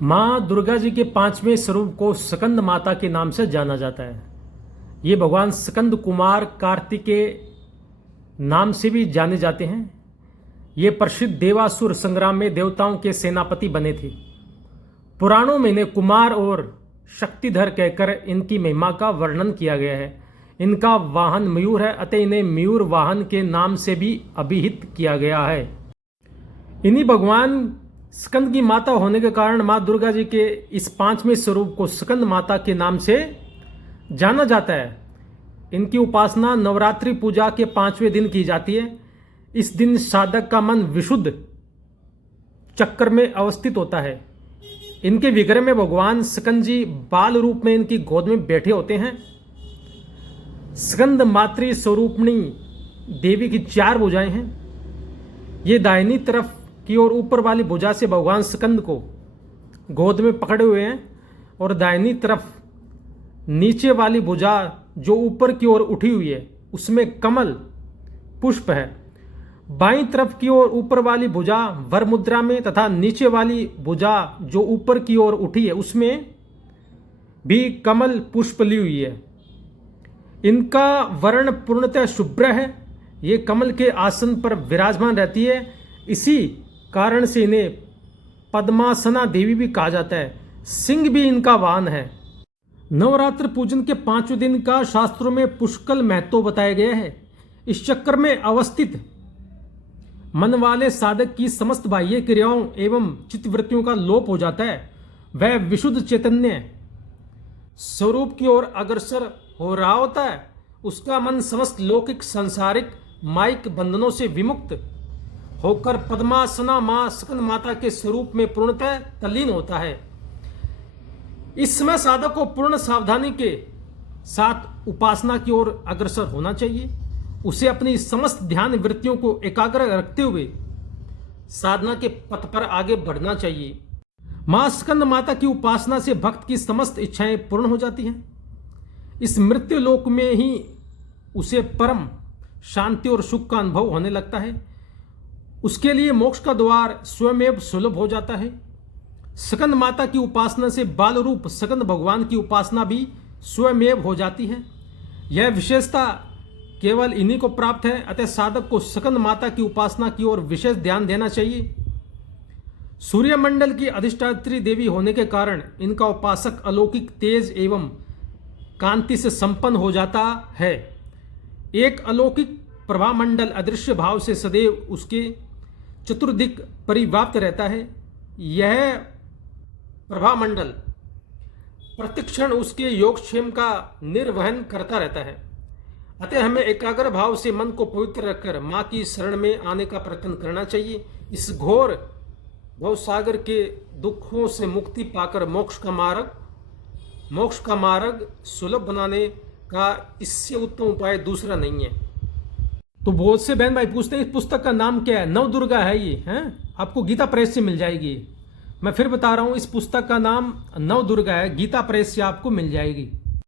माँ दुर्गा जी के पांचवें स्वरूप को स्कंद माता के नाम से जाना जाता है। ये भगवान स्कंद कुमार कार्तिकेय नाम से भी जाने जाते हैं। ये प्रसिद्ध देवासुर संग्राम में देवताओं के सेनापति बने थे। पुराणों में इन्हें कुमार और शक्तिधर कहकर इनकी महिमा का वर्णन किया गया है। इनका वाहन मयूर है, अतः इन्हें मयूर वाहन के नाम से भी अभिहित किया गया है। इन्हीं भगवान स्कंद की माता होने के कारण माँ दुर्गा जी के इस पांचवें स्वरूप को स्कंद माता के नाम से जाना जाता है। इनकी उपासना नवरात्रि पूजा के पांचवें दिन की जाती है। इस दिन साधक का मन विशुद्ध चक्र में अवस्थित होता है। इनके विग्रह में भगवान स्कंद जी बाल रूप में इनकी गोद में बैठे होते हैं। स्कंद मातृ स्वरूपणी देवी की 4 भुजाएं हैं। ये दाहिनी तरफ की ओर ऊपर वाली भुजा से भगवान स्कंद को गोद में पकड़े हुए हैं और दाहिनी तरफ नीचे वाली भुजा जो ऊपर की ओर उठी हुई है उसमें कमल पुष्प है। बाईं तरफ की ओर ऊपर वाली भुजा वर मुद्रा में तथा नीचे वाली भुजा जो ऊपर की ओर उठी है उसमें भी कमल पुष्प ली हुई है। इनका वर्ण पूर्णतः शुभ्र है। ये कमल के आसन पर विराजमान रहती है। इसी कारण से इन्हें पद्मासना देवी भी कहा जाता है। सिंह भी इनका वाहन है। नवरात्र पूजन के 5वें दिन का शास्त्रों में पुष्कल महत्व बताया गया है। इस चक्र में अवस्थित मन वाले साधक की समस्त बाह्य क्रियाओं एवं चित्तवृत्तियों का लोप हो जाता है। वह विशुद्ध चैतन्य स्वरूप की ओर अग्रसर हो रहा होता है। उसका मन समस्त लौकिक सांसारिक माइक बंधनों से विमुक्त होकर पद्मासना मां स्कंद माता के स्वरूप में पूर्णतः तल्लीन होता है। इस समय साधक को पूर्ण सावधानी के साथ उपासना की ओर अग्रसर होना चाहिए। उसे अपनी समस्त ध्यान वृत्तियों को एकाग्र रखते हुए साधना के पथ पर आगे बढ़ना चाहिए। मां स्कंद माता की उपासना से भक्त की समस्त इच्छाएं पूर्ण हो जाती हैं। इस मृत्यु लोक में ही उसे परम शांति और सुख का अनुभव होने लगता है। उसके लिए मोक्ष का द्वार स्वयं सुलभ हो जाता है। स्कंद माता की उपासना से बाल रूप स्कंद भगवान की उपासना भी स्वयं हो जाती है। यह विशेषता केवल इन्हीं को प्राप्त है। अतः साधक को स्कंद माता की उपासना की ओर विशेष ध्यान देना चाहिए। सूर्यमंडल की अधिष्ठात्री देवी होने के कारण इनका उपासक अलौकिक तेज एवं कांति से संपन्न हो जाता है। एक अलौकिक प्रभामंडल अदृश्य भाव से सदैव उसके चतुर्दिक परिव्याप्त रहता है। यह प्रभामंडल प्रतिक्षण उसके योगक्षेम का निर्वहन करता रहता है। अतः हमें एकाग्र भाव से मन को पवित्र रखकर माँ की शरण में आने का प्रयत्न करना चाहिए। इस घोर भवसागर के दुखों से मुक्ति पाकर मोक्ष का मार्ग सुलभ बनाने का इससे उत्तम उपाय दूसरा नहीं है। तो बहुत से बहन भाई पूछते हैं इस पुस्तक का नाम क्या है। नवदुर्गा है ये हैं, आपको गीता प्रेस से मिल जाएगी। मैं फिर बता रहा हूँ, इस पुस्तक का नाम नवदुर्गा है, गीता प्रेस से आपको मिल जाएगी।